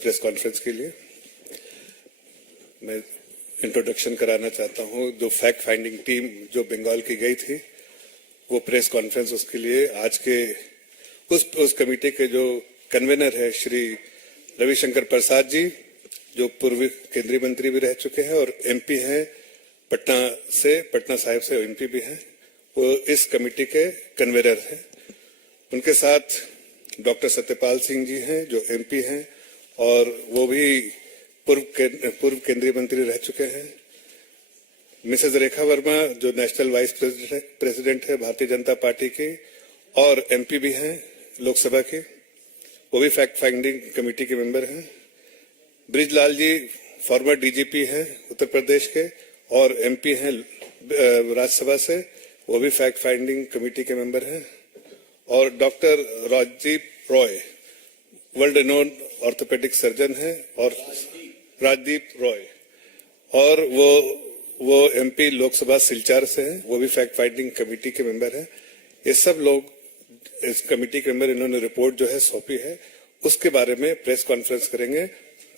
Press conference के लिए मैं इंट्रोडक्शन कराना चाहता हूं। जो फैक्ट फाइंडिंग टीम जो बंगाल की गई थी, वो प्रेस कॉन्फ्रेंस, उसके लिए आज के उस कमेटी के जो कन्वीनर है श्री रविशंकर प्रसाद जी, जो पूर्व केंद्रीय मंत्री भी रह चुके हैं और एमपी हैं, पटना साहिब से एमपी भी हैं, वो इस कमेटी के कन्वीनर हैं। उनके साथ डॉक्टर सत्यपाल सिंह जी हैं जो एमपी हैं और वो भी पूर्व केंद्रीय मंत्री रह चुके हैं। मिसेज रेखा वर्मा जो नेशनल वाइस प्रेसिडेंट है भारतीय जनता पार्टी की और एमपी भी हैं लोकसभा के, वो भी फैक्ट फाइंडिंग कमेटी के मेंबर हैं। ब्रिजलाल जी फॉर्मर डीजीपी हैं उत्तर प्रदेश के और एमपी हैं राज्यसभा से, वो भी फैक्ट फाइंडिंग कमेटी के मेंबर हैं। और doctor Rajdeep Roy world renowned orthopaedic surgeon है और राजदीप रॉय, और वो एमपी लोकसभा सिलचर से हैं, वो भी फैक्ट फाइंडिंग कमेटी के मेंबर हैं। ये सब लोग इस कमेटी के मेंबर, इन्होंने रिपोर्ट जो है सौंपी है, उसके बारे में प्रेस कॉन्फ्रेंस करेंगे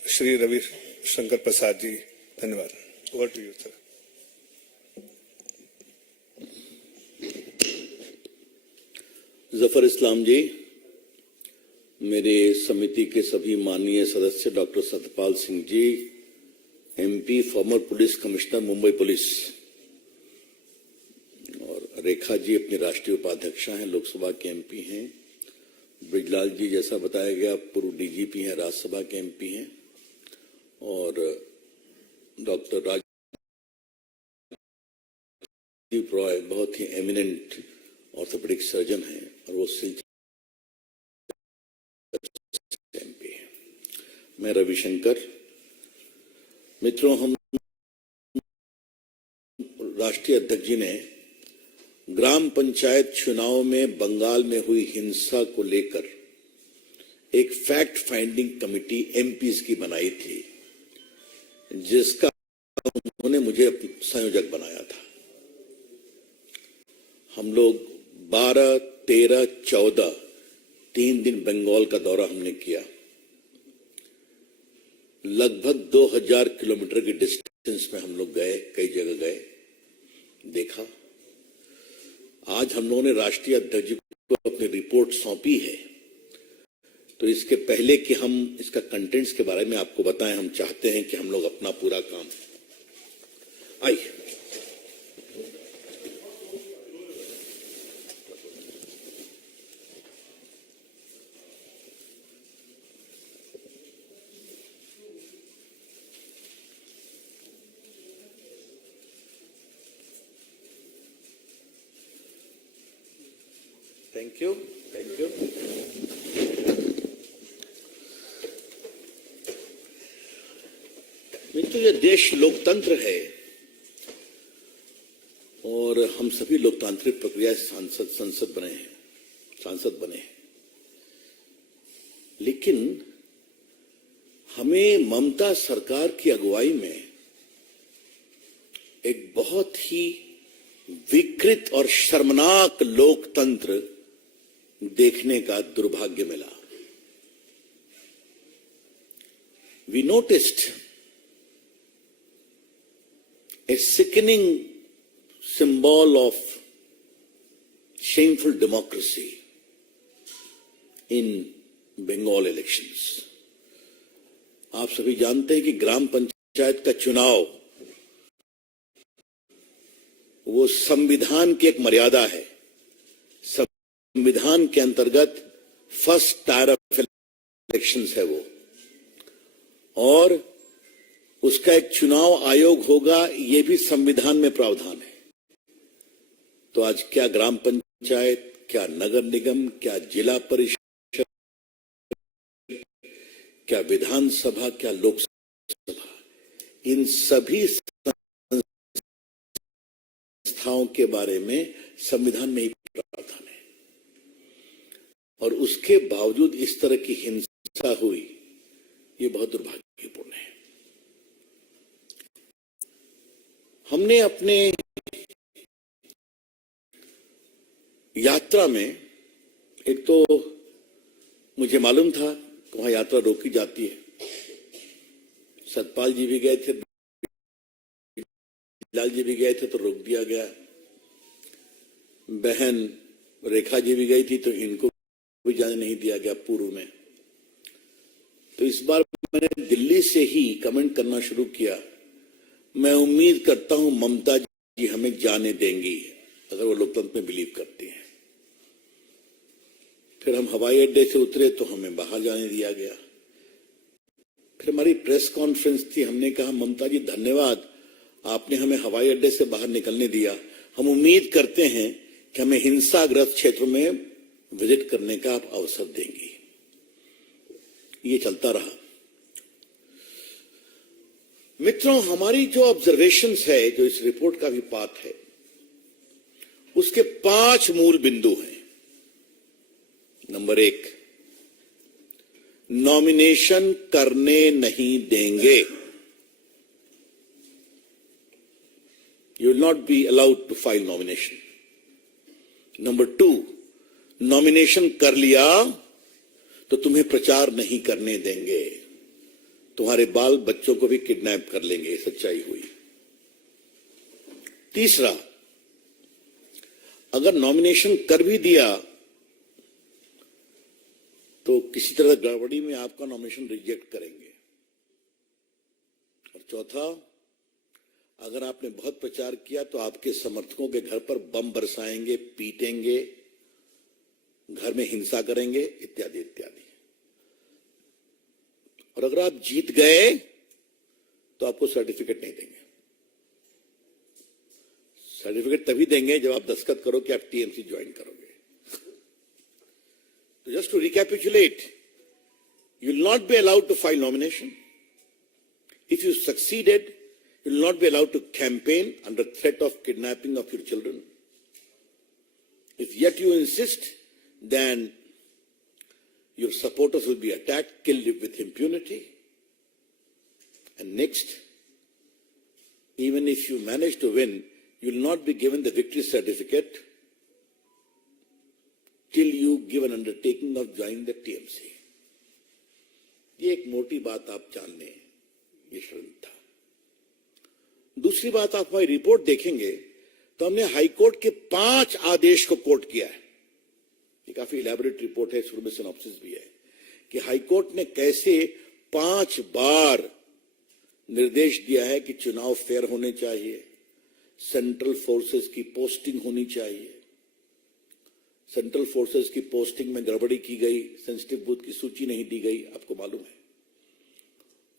श्री रविशंकर प्रसाद जी। धन्यवाद। Over to you sir. Zafar Islam ji, मेरे समिति के सभी माननीय सदस्य, doctor Satyapal Singh ji MP, former police commissioner Mumbai police, और रेखा जी अपनी राष्ट्रीय उपाध्यक्षा हैं, लोकसभा के एमपी हैं। ब्रिजलाल जी जैसा बताया गया पूर्व डीजीपी हैं, राज्यसभा के एमपी हैं। और डॉक्टर राजदीप रॉय बहुत ही एमिनेंट ऑर्थोपेडिक सर्जन हैं और वो सिलचर एमपी हैं। मैं रविशंकर। मित्रों, हम राष्ट्रीय अध्यक्ष जी ने ग्राम पंचायत चुनाव में बंगाल में हुई हिंसा को लेकर एक फैक्ट फाइंडिंग कमेटी एमपीज की बनाई थी, जिसका उन्होंने मुझे संयोजक बनाया था। हम लोग 12, 13, 14 3 दिन बंगाल का दौरा हमने किया। लगभग 2000 किलोमीटर की डिस्टेंस में हम लोग गए, कई जगह गए, देखा। आज हम लोगों ने राष्ट्रीय अध्यक्ष जी को अपनी रिपोर्ट सौंपी है, तो इसके पहले कि हम इसका कंटेंट्स के बारे में आपको बताएं, हम चाहते हैं कि हम लोग अपना पूरा काम आइए थैंक यू। मित्रों, ये देश लोकतंत्र है और हम सभी लोकतांत्रिक प्रक्रिया से सांसद बने हैं। लेकिन हमें ममता सरकार की अगुवाई में एक बहुत ही विकृत और शर्मनाक लोकतंत्र देखने का दुर्भाग्य मिला। We noticed a sickening symbol of shameful democracy in Bengal elections. आप सभी जानते हैं कि ग्राम पंचायत का चुनाव वो संविधान की एक मर्यादा है। संविधान के अंतर्गत फर्स्ट टायर ऑफ इलेक्शंस है वो, और उसका एक चुनाव आयोग होगा, ये भी संविधान में प्रावधान है। तो आज क्या ग्राम पंचायत, क्या नगर निगम, क्या जिला परिषद, क्या विधानसभा, क्या लोकसभा, इन सभी संस्थाओं के बारे में संविधान में ही प्रावधान है। और उसके बावजूद इस तरह की हिंसा हुई, ये बहुत दुर्भाग्यपूर्ण है। हमने अपने यात्रा में, एक तो मुझे मालूम था कि वहां यात्रा रोकी जाती है, सतपाल जी भी गए थे, लाल जी भी गए थे तो रोक दिया गया। बहन रेखा जी भी गई थी तो इनको भी जाने नहीं दिया गया पूर्व में। तो इस बार मैंने दिल्ली से ही कमेंट करना शुरू किया। मैं उम्मीद करता हूं ममता जी हमें जाने देंगी, अगर वो लोकतंत्र में बिलीव करती हैं। फिर हम हवाई अड्डे से उतरे तो हमें बाहर जाने दिया गया। फिर हमारी प्रेस कॉन्फ्रेंस थी, हमने कहा ममता जी धन्यवाद, आपने हमें हवाई अड्डे से बाहर निकलने दिया। हम उम्मीद करते हैं कि हमें हिंसाग्रस्त क्षेत्रों में विजिट करने का आप अवसर देंगी। ये चलता रहा। मित्रों, हमारी जो ऑब्जर्वेशंस है, जो इस रिपोर्ट का भी पार्ट है, उसके 5 मूल बिंदु हैं। नंबर 1, नॉमिनेशन करने नहीं देंगे। You will not be allowed to file nomination. Number 2, nomination कर लिया तो तुम्हें प्रचार नहीं करने देंगे, तुम्हारे बाल बच्चों को भी किडनैप कर लेंगे। सच्चाई हुई। तीसरा, अगर नॉमिनेशन कर भी दिया तो किसी तरह गड़बड़ी में आपका नॉमिनेशन रिजेक्ट करेंगे। और चौथा, अगर आपने बहुत प्रचार किया तो आपके समर्थकों के घर पर बम बरसाएंगे, पीटेंगे, घर में हिंसा करेंगे, इत्यादि इत्यादि। और अगर आप जीत गए तो आपको सर्टिफिकेट नहीं देंगे। सर्टिफिकेट तभी देंगे जब आप दस्तखत करो कि आप टीएमसी ज्वाइन करोगे। So just to recapitulate, you will not be allowed to file nomination. If you succeeded, you will not be allowed to campaign under threat of kidnapping of your children. If yet you insist, then your supporters will be attacked, killed with impunity. And next, even if you manage to win, you will not be given the victory certificate till you give an undertaking of joining the TMC. ये एक मोटी बात आप जान लें, ये शर्म था। दूसरी बात, आप हमारी रिपोर्ट देखेंगे तो हमने हाईकोर्ट के 5 आदेश को कोट किया है। ये काफी इलैबोरेट रिपोर्ट है, शुरू में सिनॉप्सिस भी है कि हाईकोर्ट ने कैसे 5 बार निर्देश दिया है कि चुनाव फेयर होने चाहिए, सेंट्रल फोर्सेस की पोस्टिंग होनी चाहिए। सेंट्रल फोर्सेस की पोस्टिंग में गड़बड़ी की गई, सेंसिटिव बूथ की सूची नहीं दी गई, आपको मालूम है,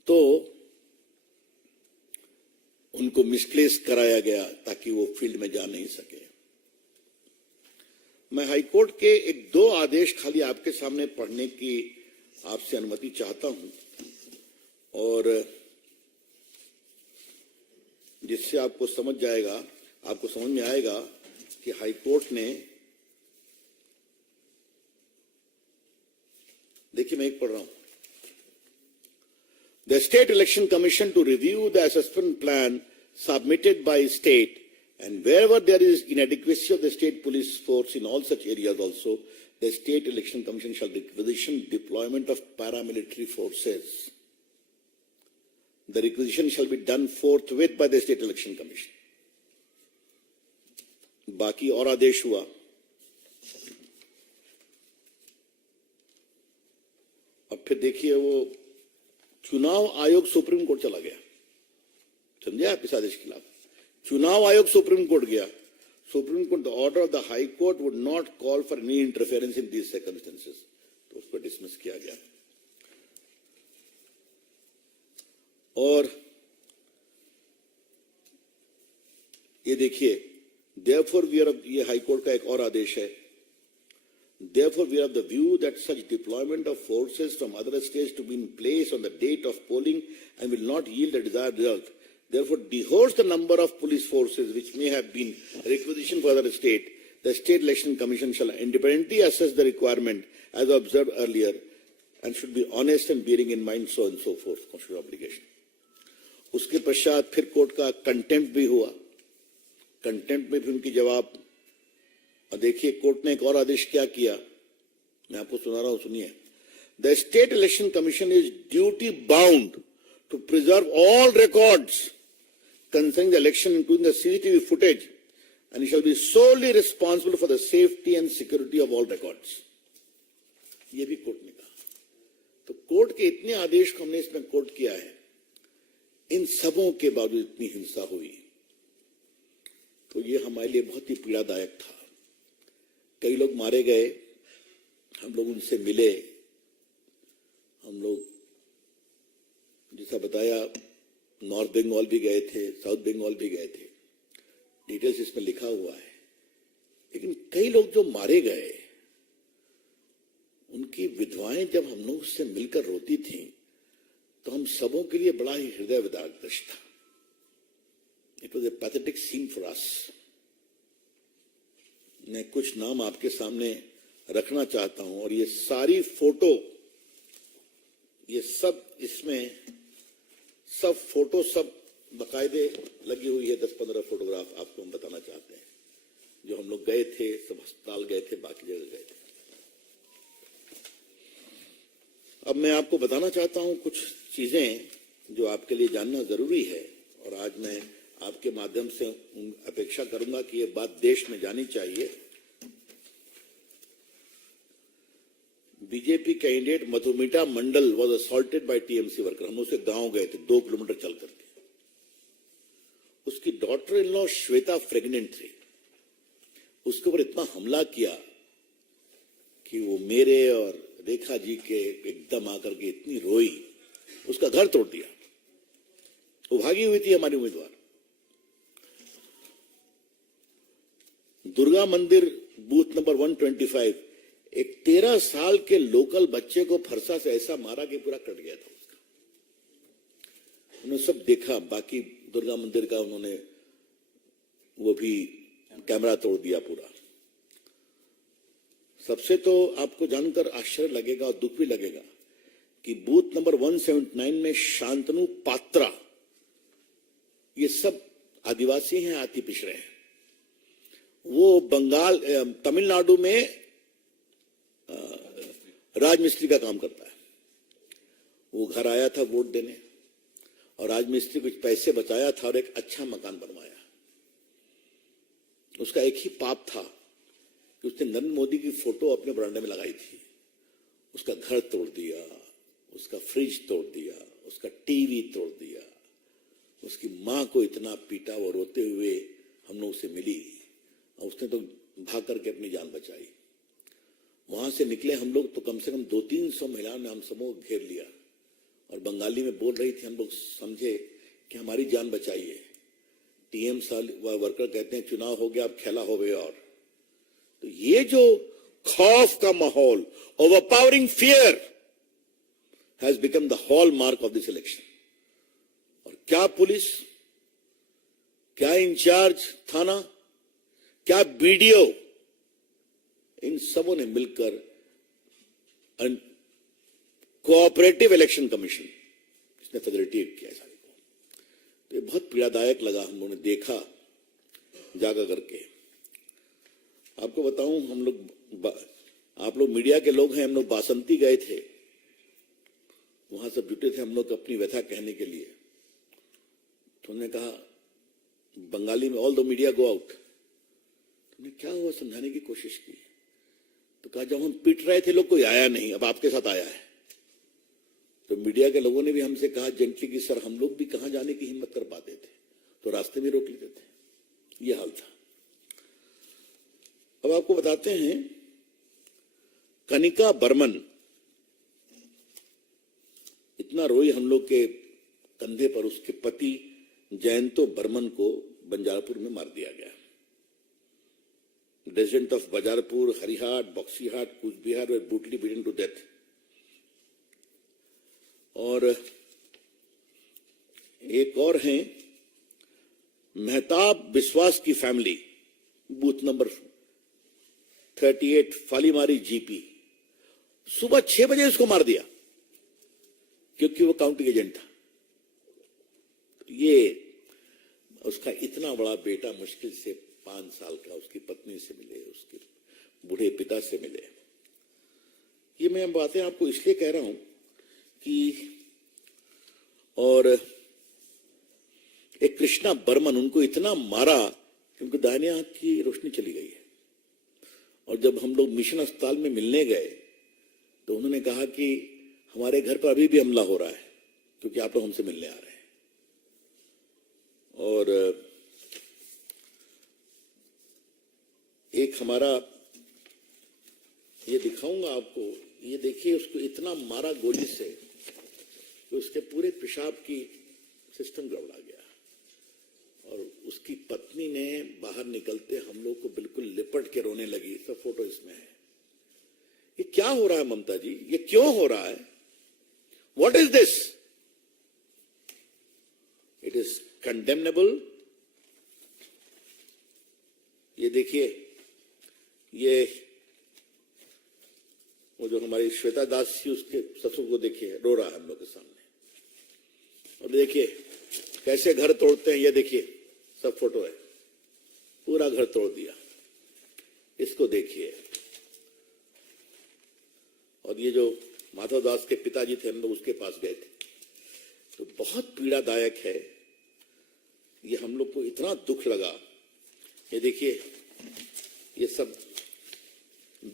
तो उनको मिसप्लेस कराया गया ताकि वो फील्ड में जा नहीं सके। मैं हाईकोर्ट के 1-2 आदेश खाली आपके सामने पढ़ने की आपसे अनुमति चाहता हूं, और जिससे आपको समझ में आएगा कि हाईकोर्ट ने, देखिए मैं एक पढ़ रहा हूं। The State Election Commission to review the assessment plan submitted by state, and wherever there is inadequacy of the state police force in all such areas also, the State Election Commission shall requisition deployment of paramilitary forces. The requisition shall be done forthwith by the State Election Commission. बाकी और आदेश हुआ। अब फिर देखिए, वो चुनाव आयोग supreme court चला गया। समझे आप इस आदेश के खिलाफ? चुनाव आयोग सुप्रीम कोर्ट गया। Supreme court, the order of the high court would not call for any interference in these circumstances, तो उसको डिसमिस किया गया। और ये देखिए, देयरफॉर वी आर, ये हाई कोर्ट का एक और आदेश है। Therefore, we are of the view that such deployment of forces from other states to be in place on the date of polling and will not yield the desired result. Therefore, dehors the number of police forces which may have been requisitioned for other state. The State Election Commission shall independently assess the requirement as observed earlier and should be honest and bearing in mind so and so forth, constitutional obligation. उसके पश्चात फिर court का contempt भी हुआ। Contempt में भी उनकी जवाब, और देखिए कोर्ट ने एक और आदेश क्या किया, मैं आपको सुना रहा हूं, सुनिए। The state election commission is duty bound to preserve all records concerning the election, including the CCTV footage, and he shall be solely responsible for the safety and security of all records. ये भी court ने कहा। तो court के इतने आदेश को हमने इसमें कोर्ट किया है, इन सबों के बावजूद इतनी हिंसा हुई, तो ये हमारे लिए बहुत ही पीड़ादायक था। कई लोग मारे गए, हम लोग उनसे मिले, हम लोग जैसा बताया नॉर्थ बंगाल भी गए थे, साउथ बंगाल भी गए थे, डिटेल्स इसमें लिखा हुआ है। लेकिन कई लोग जो मारे गए, उनकी विधवाएं जब हम लोग उससे मिलकर रोती थीं, तो हम सबों के लिए बड़ा ही हृदय विदारक दृश्य था। It was a pathetic scene for us. मैं कुछ नाम आपके सामने रखना चाहता हूं, और ये सारी फोटो, ये सब इसमें सब फोटो सब बाकायदे लगी हुई है। 10-15 फोटोग्राफ आपको हम बताना चाहते हैं, जो हम लोग गए थे, सब अस्पताल गए थे, बाकी जगह गए थे। अब मैं आपको बताना चाहता हूं कुछ चीजें जो आपके लिए जानना जरूरी है, और आज मैं आपके माध्यम से अपेक्षा करूंगा कि ये बात देश में जानी चाहिए। BJP candidate Madhumita Mandal was assaulted by TMC worker. हम उसके गांव गए थे 2 किलोमीटर चल करके। उसकी daughter in law Shweta pregnant थी। उसके ऊपर इतना हमला किया कि वो मेरे और रेखा जी के एकदम आकर के इतनी रोई, उसका घर तोड़ दिया। वो भागी हुई थी हमारी उम्मीदवार। दुर्गा मंदिर बूथ नंबर 125, एक 13 साल के लोकल बच्चे को फरसा से ऐसा मारा कि पूरा कट गया था उसका। उन्होंने सब देखा। बाकी दुर्गा मंदिर का उन्होंने वो भी कैमरा तोड़ दिया पूरा। सबसे तो आपको जानकर आश्चर्य लगेगा और दुख भी लगेगा कि बूथ नंबर 179 में शांतनु पात्रा, ये सब आदिवासी हैं, अति पिछड़े हैं। वो बंगाल तमिलनाडु में राजमिस्त्री का काम करता है। वो घर आया था वोट देने, और राजमिस्त्री कुछ पैसे बचाया था और एक अच्छा मकान बनवाया। उसका एक ही पाप था कि उसने नरेंद्र मोदी की फोटो अपने बरामदे में लगाई थी। उसका घर तोड़ दिया, उसका फ्रिज तोड़ दिया, उसका टीवी तोड़ दिया। उसकी मां को इतना पीटा, वो रोते हुए हम लोग उसे मिली, और उसने तो भाग करके अपनी जान बचाई। वहां से निकले हम लोग तो कम से कम 200-300 महिलाओं ने हम सबको घेर लिया, और बंगाली में बोल रही थी। हम लोग समझे कि हमारी जान बचाइए। टीएम वर्कर कहते हैं चुनाव हो गया, अब खेला हो गया। और तो ये जो खौफ का माहौल, overpowering fear, has become the hallmark of this election. और क्या पुलिस, क्या इंचार्ज थाना, क्या बीडीओ, इन सबों ने मिलकर कोऑपरेटिव इलेक्शन कमीशन, इसने फैसिलिटेट किया सारी को। तो ये बहुत पीड़ादायक लगा, हम लोगों ने देखा जागा करके। आपको बताऊं, हम लोग, आप लोग मीडिया के लोग हैं, हम लोग बासंती गए थे, वहां सब जुटे थे हम लोग अपनी व्यथा कहने के लिए। तो उन्होंने कहा बंगाली में, all the media go out. तुमने क्या हुआ समझाने की कोशिश की, तो कहा जब हम पिट रहे थे लोग कोई आया नहीं, अब आपके साथ आया है। तो मीडिया के लोगों ने भी हमसे कहा जेंटली कि सर हम लोग भी कहां जाने की हिम्मत कर पाते थे, तो रास्ते में रोक लेते थे। ये हाल था। अब आपको बताते हैं, कनिका बर्मन इतना रोई हम लोग के कंधे पर। उसके पति जयंतो बर्मन को बंजारपुर में मार दिया गया। Resident of Bajarpur, Harihat, Baksihat, Coochbehar were brutally beaten to death. और एक और हैं मेहताब विश्वास की family, booth number 38 Falimari GP. सुबह 6 बजे उसको मार दिया क्योंकि वो काउंटिंग एजेंट था। ये उसका इतना बड़ा बेटा मुश्किल से 5 साल का उसकी पत्नी से मिले, उसके बूढ़े पिता से मिले। ये मैं बातें आपको इसलिए कह रहा हूं कि और एक कृष्णा बर्मन, उनको इतना मारा कि उनको दाहिने हाथ की रोशनी चली गई है। और जब हम लोग मिशन अस्पताल में मिलने गए तो उन्होंने कहा कि हमारे घर पर अभी भी हमला हो रहा है क्योंकि आप लोग हमसे मिलने आ रहे हैं। और एक हमारा, ये दिखाऊंगा आपको, ये देखिए, उसको इतना मारा गोली से कि उसके पूरे पेशाब की सिस्टम गड़बड़ा गया। और उसकी पत्नी ने बाहर निकलते हम लोग को बिल्कुल लिपट के रोने लगी। सब फोटो इसमें है। ये क्या हो रहा है ममता जी? ये क्यों हो रहा है? What is this? It is condemnable. ये देखिए, ये वो जो हमारी श्वेता दास थी, उसके ससुर को देखिए, रो रहा है हम लोग के सामने। और देखिए कैसे घर तोड़ते हैं। ये देखिए, सब फोटो है, पूरा घर तोड़ दिया। इसको देखिए। और ये जो माधव दास के पिताजी थे, हम लोग उसके पास गए थे, तो बहुत पीड़ादायक है। ये हम लोग को इतना दुख लगा। ये देखिए, ये सब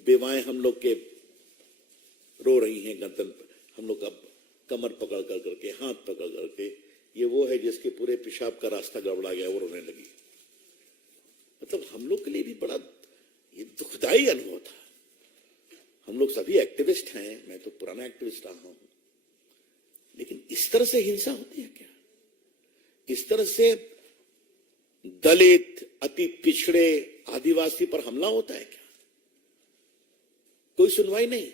बेवाएं हम लोग के रो रही हैं गर्दन, हम लोग का कमर पकड़ कर करके, हाथ पकड़ करके। ये वो है जिसके पूरे पेशाब का रास्ता गड़बड़ा गया, वो रोने लगी। मतलब हम लोग के लिए भी बड़ा ये दुखदाई अनुभव था। हम लोग सभी एक्टिविस्ट हैं, मैं तो पुराना एक्टिविस्ट रहा हूं, लेकिन इस तरह से हिंसा होती है क्या? इस तरह से दलित, अति पिछड़े, आदिवासी पर हमला होता है क्या? कोई सुनवाई नहीं।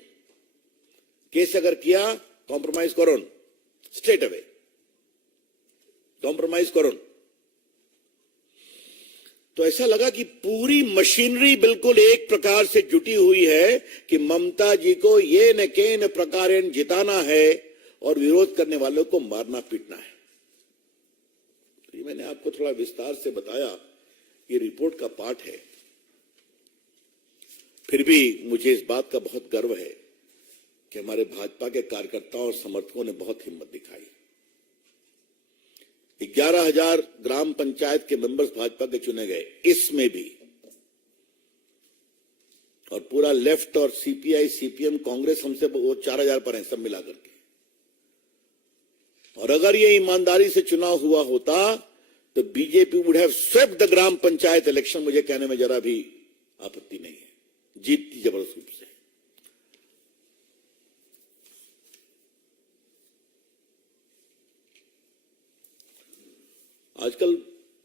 केस अगर किया, कॉम्प्रोमाइज करो, स्ट्रेट अवे कॉम्प्रोमाइज करो। तो ऐसा लगा कि पूरी मशीनरी बिल्कुल एक प्रकार से जुटी हुई है कि ममता जी को ये न के न प्रकारेण जिताना है और विरोध करने वालों को मारना पीटना है। तो ये मैंने आपको थोड़ा विस्तार से बताया, ये रिपोर्ट का पार्ट है। फिर भी मुझे इस बात का बहुत गर्व है कि हमारे भाजपा के कार्यकर्ताओं और समर्थकों ने बहुत हिम्मत दिखाई। 11,000 ग्राम पंचायत के मेंबर्स भाजपा के चुने गए, इसमें भी। और पूरा लेफ्ट और सीपीआई, सीपीएम, कांग्रेस हमसे वो 4,000 पर हैं, सब मिलाकर के। और अगर ये ईमानदारी से चुनाव हुआ होता तो BJP would have swept the gram panchayat election. मुझे कहने में जरा भी आपत्ति नहीं है, जीतती जबरदस्त रूप से। आजकल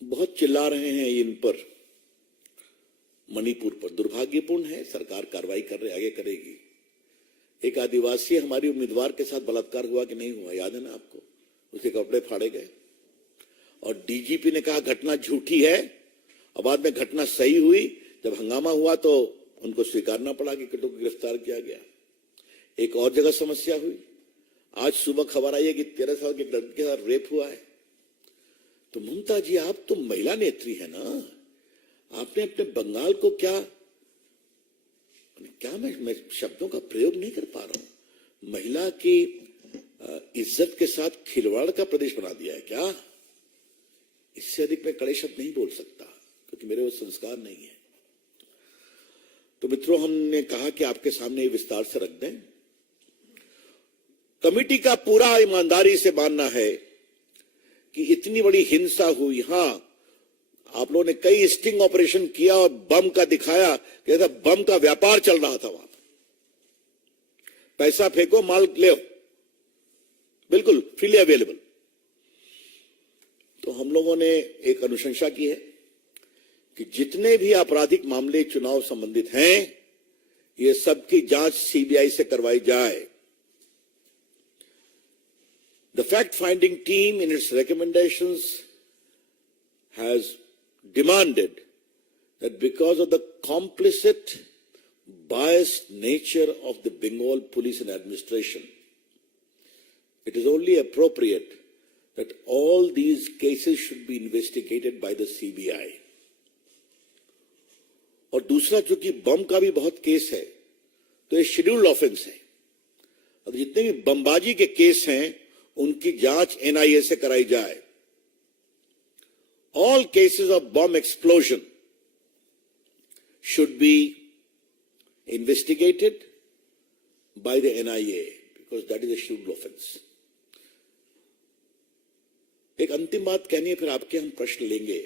बहुत चिल्ला रहे हैं इन पर, मणिपुर पर। दुर्भाग्यपूर्ण है, सरकार कार्रवाई कर रही, आगे करेगी। एक आदिवासी हमारी उम्मीदवार के साथ बलात्कार हुआ कि नहीं हुआ, याद है ना आपको? उसके कपड़े फाड़े गए और डीजीपी ने कहा घटना झूठी है, और बाद में घटना सही हुई। जब हंगामा हुआ तो उनको स्वीकारना पड़ा कि किटो को गिरफ्तार किया गया। एक और जगह समस्या हुई। आज सुबह खबर आई है कि 13 साल के लड़के के साथ रेप हुआ है। तो ममता जी, आप तो महिला नेत्री है ना, आपने अपने बंगाल को क्या मैं शब्दों का प्रयोग नहीं कर पा रहा हूं, महिला की इज्जत के साथ खिलवाड़ का प्रदेश बना दिया है क्या? इससे अधिक मैं कड़े शब्द नहीं बोल सकता क्योंकि मेरे वो संस्कार नहीं है। तो मित्रों, हमने कहा कि आपके सामने विस्तार से रख दें। कमेटी का पूरा ईमानदारी से मानना है कि इतनी बड़ी हिंसा हुई। हां, आप लोगों ने कई स्टिंग ऑपरेशन किया और बम का दिखाया कि बम का व्यापार चल रहा था वहां। पैसा फेंको, माल ले, बिल्कुल फ्रीली अवेलेबल। तो हम लोगों ने एक अनुशंसा की है कि जितने भी आपराधिक मामले चुनाव संबंधित हैं, ये सबकी जांच सीबीआई से करवाई जाए। The fact-finding team, in its recommendations, has demanded that because of the complicit, biased nature of the Bengal police and administration, it is only appropriate that all these cases should be investigated by the CBI. और दूसरा, चूंकि बम का भी बहुत case है, तो ये scheduled offence है। अब जितने भी बमबाजी के केस हैं उनकी जांच एनआईए से कराई जाए। All cases of bomb explosion should be investigated by the NIA because that is a scheduled offense. एक अंतिम बात कहनी है, फिर आपके हम प्रश्न लेंगे।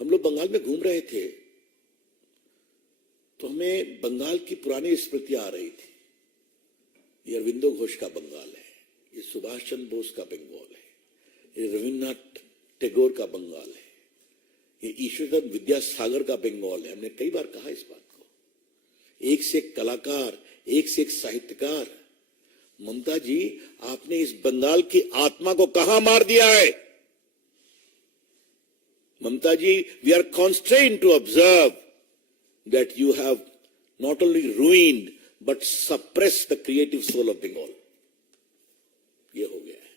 हम लोग बंगाल में घूम रहे थे तो हमें बंगाल की पुरानी स्मृतियां आ रही थी। ये अरविंदो घोष का बंगाल है, ये सुभाष चंद्र बोस का बंगाल है, ये रविन्द्रनाथ टैगोर का बंगाल है, ये ईश्वरचंद्र विद्यासागर का बंगाल है। हमने कई बार कहा इस बात को। एक से एक कलाकार, एक से एक साहित्यकार। ममता जी, आपने इस बंगाल की आत्मा को कहां मार दिया है? Mamata ji, we are constrained to observe that you have not only ruined but suppressed the creative soul of Bengal. ये हो गया है।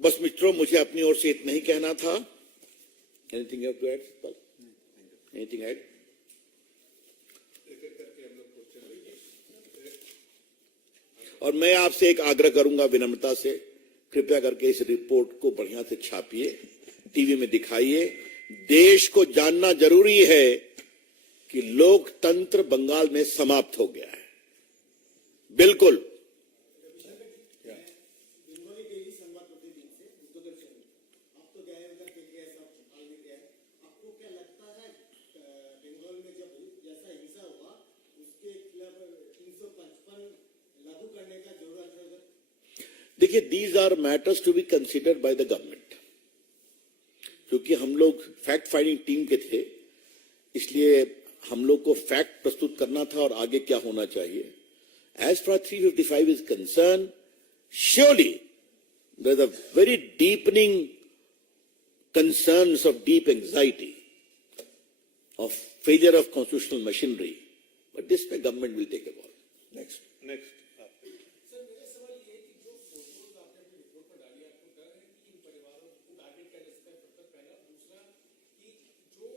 बस मित्रों, मुझे अपनी ओर से इतना ही कहना था। Anything you have to add? Anything add? और मैं आपसे एक आग्रह करूंगा विनम्रता से, कृपया करके इस रिपोर्ट को बढ़िया से छापिए, टीवी में दिखाइए। देश को जानना जरूरी है कि लोकतंत्र बंगाल में समाप्त हो गया है। बिल्कुल। देखिए, these are matters to be considered by the government. क्योंकि हम लोग फैक्ट फाइंडिंग टीम के थे, इसलिए हम लोग को फैक्ट प्रस्तुत करना था और आगे क्या होना चाहिए। As far 355 is concern, surely there is a very deepening concerns of deep anxiety of failure of constitutional machinery, but this way government will take a ball. Next. Sir, मेरा सवाल ये है कि जो फोटोज आपने अपनी रिपोर्ट में डाली, आपको डर है कि इन परिवारों को टारगेट किया जा सकता है? सबसे पहला। दूसरा कि जो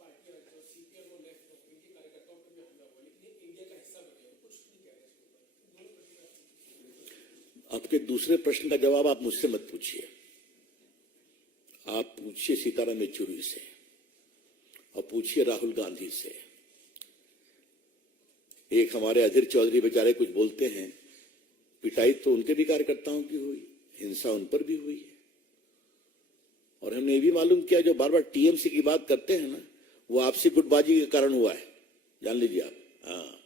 पार्टियां, जो सीपीएम और लेफ्ट है, उनके कार्यकर्ताओं पर भी हमला हुआ, लेकिन ये इंडिया का हिस्सा बने, कुछ नहीं कह रहे इसके ऊपर। दोनों प्रतिक्रिया। आपके दूसरे प्रश्न का जवाब आप मुझसे मत पूछिए, आप पूछिए सीताराम येचुरी से और पूछिए राहुल गांधी से। एक हमारे अधीर चौधरी बेचारे कुछ बोलते हैं, पिटाई तो उनके भी कार्यकर्ताओं की हुई, हिंसा उन पर भी हुई है। और हमने ये भी मालूम किया, जो बार बार टीएमसी की बात करते हैं ना, वो आपसी गुटबाजी के कारण हुआ है, जान लीजिए आप। हाँ,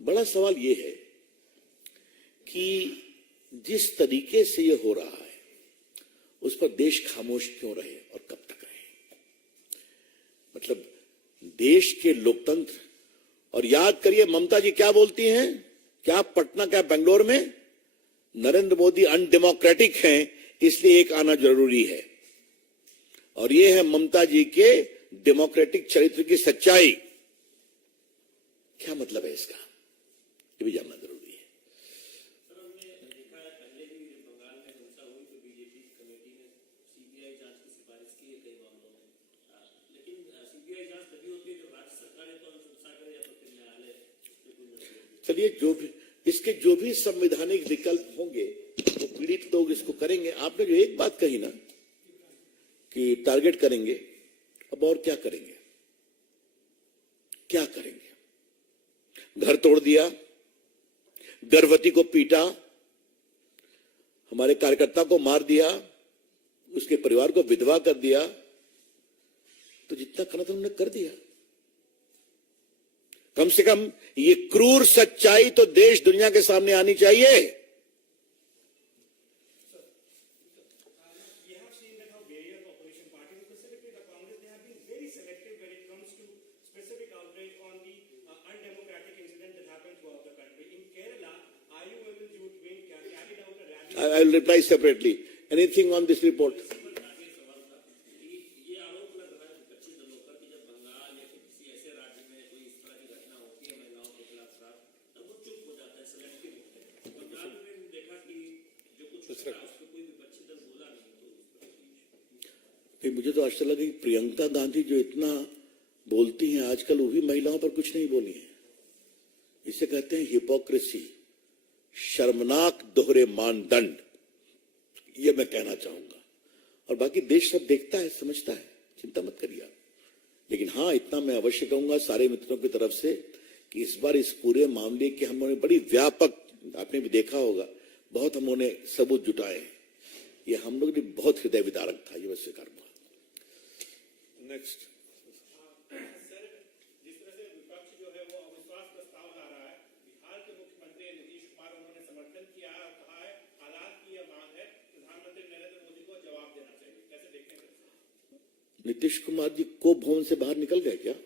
बड़ा सवाल ये है कि जिस तरीके से ये हो रहा है उस पर देश खामोश क्यों रहे और कब तक रहे? मतलब देश के लोकतंत्र। और याद करिए, ममता जी क्या बोलती हैं, क्या पटना क्या बेंगलोर में नरेंद्र मोदी अनडेमोक्रेटिक हैं, इसलिए एक आना जरूरी है। और ये है ममता जी के डेमोक्रेटिक चरित्र की सच्चाई। क्या मतलब है इसका, ये भी जानना जरूरी है। चलिए, जो भी संवैधानिक विकल्प होंगे वो पीड़ित लोग इसको करेंगे। आपने जो एक बात कही ना कि टारगेट करेंगे, अब और क्या करेंगे? क्या करेंगे? घर तोड़ दिया, गर्भवती को पीटा, हमारे कार्यकर्ता को मार दिया, उसके परिवार को विधवा कर दिया, तो जितना करना था उन्होंने कर दिया। कम से कम ये क्रूर सच्चाई तो देश दुनिया के सामने आनी चाहिए। I will reply separately. Anything on this report? मुझे तो आश्चर्य लगा कि प्रियंका गांधी जो इतना बोलती हैं आजकल, वो भी महिलाओं पर कुछ नहीं बोली है। इसे कहते हैं हिपोक्रेसी, शर्मनाक दोहरे मानदंड, ये मैं कहना चाहूंगा। और बाकी देश सब देखता है, समझता है, चिंता मत करिए आप। लेकिन हाँ, इतना मैं अवश्य कहूंगा सारे मित्रों की तरफ से कि इस बार इस पूरे मामले की हमने बड़ी व्यापक, आपने भी देखा होगा, बहुत हमने सबूत जुटाए हैं। ये हम लोग भी बहुत हृदय विदारक था, ये मैं स्वीकार करूंगा। नेक्स्ट सर, जिस तरह से विपक्ष जो है वो अविश्वास प्रस्ताव ला रहा है, बिहार के मुख्यमंत्री नीतीश कुमार उन्होंने समर्थन किया है और कहा है हालात की यह मांग है, प्रधानमंत्री नरेंद्र मोदी को जवाब देना चाहिए। कैसे देखते हैं? नीतीश कुमार जी कोप भवन से बाहर निकल गए क्या?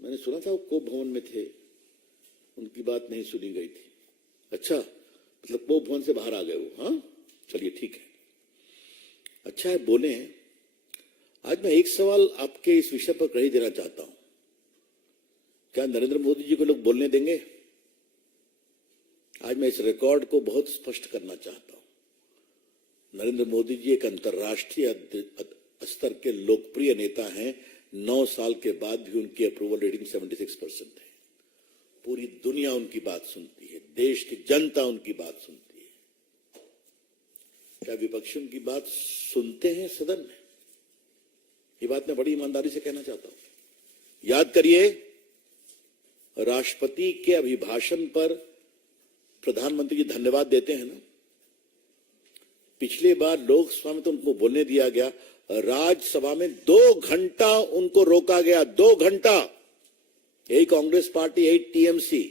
मैंने सुना था वो कोप भवन में थे, उनकी बात नहीं सुनी गई थी। अच्छा, मतलब कोप भवन से बाहर आ गए वो? हाँ, चलिए ठीक है, अच्छा है, बोले हैं। आज मैं एक सवाल आपके इस विषय पर कह ही देना चाहता हूं, क्या नरेंद्र मोदी जी को लोग बोलने देंगे? आज मैं इस रिकॉर्ड को बहुत स्पष्ट करना चाहता हूं। नरेंद्र मोदी जी एक अंतर्राष्ट्रीय स्तर के लोकप्रिय नेता हैं। 9 साल के बाद भी उनकी अप्रूवल रेटिंग 76% है। पूरी दुनिया उनकी बात सुनती है, देश की जनता उनकी बात सुनती है। क्या विपक्षी उनकी बात सुनते हैं सदन में? ये बात मैं बड़ी ईमानदारी से कहना चाहता हूं। याद करिए, राष्ट्रपति के अभिभाषण पर प्रधानमंत्री जी धन्यवाद देते हैं ना। पिछली बार लोकसभा में तो उनको बोलने दिया गया, राज्यसभा में 2 घंटा उनको रोका गया, 2 घंटा। यही कांग्रेस पार्टी, यही टीएमसी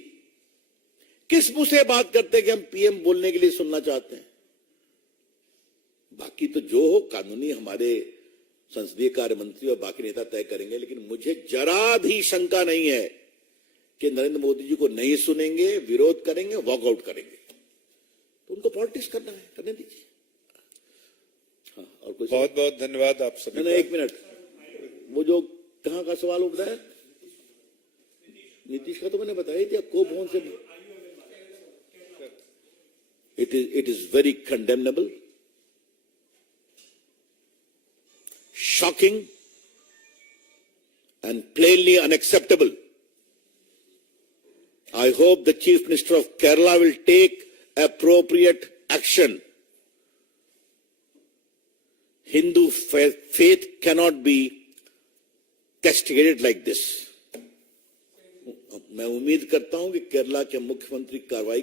किस मुंह से बात करते हैं कि हम पीएम बोलने के लिए सुनना चाहते हैं? बाकी तो जो हो कानूनी हमारे संसदीय कार्य मंत्री और बाकी नेता तय करेंगे, लेकिन मुझे जरा भी शंका नहीं है कि नरेंद्र मोदी जी को नहीं सुनेंगे, विरोध करेंगे, वॉकआउट करेंगे। तो उनको पॉलिटिक्स करना है, करने दीजिए। हाँ, और कुछ? बहुत बहुत धन्यवाद आप सभी नहीं, 1 मिनट, वो जो कहाँ का सवाल उठ रहा है नीतीश का, तो मैंने बताया दिया, कोप भवन से। It is very condemnable, shocking and plainly unacceptable. I hope the Chief Minister of Kerala will take appropriate action. Hindu faith cannot be castigated like this. मैं उम्मीद करता हूं कि केरला के मुख्यमंत्री कार्रवाई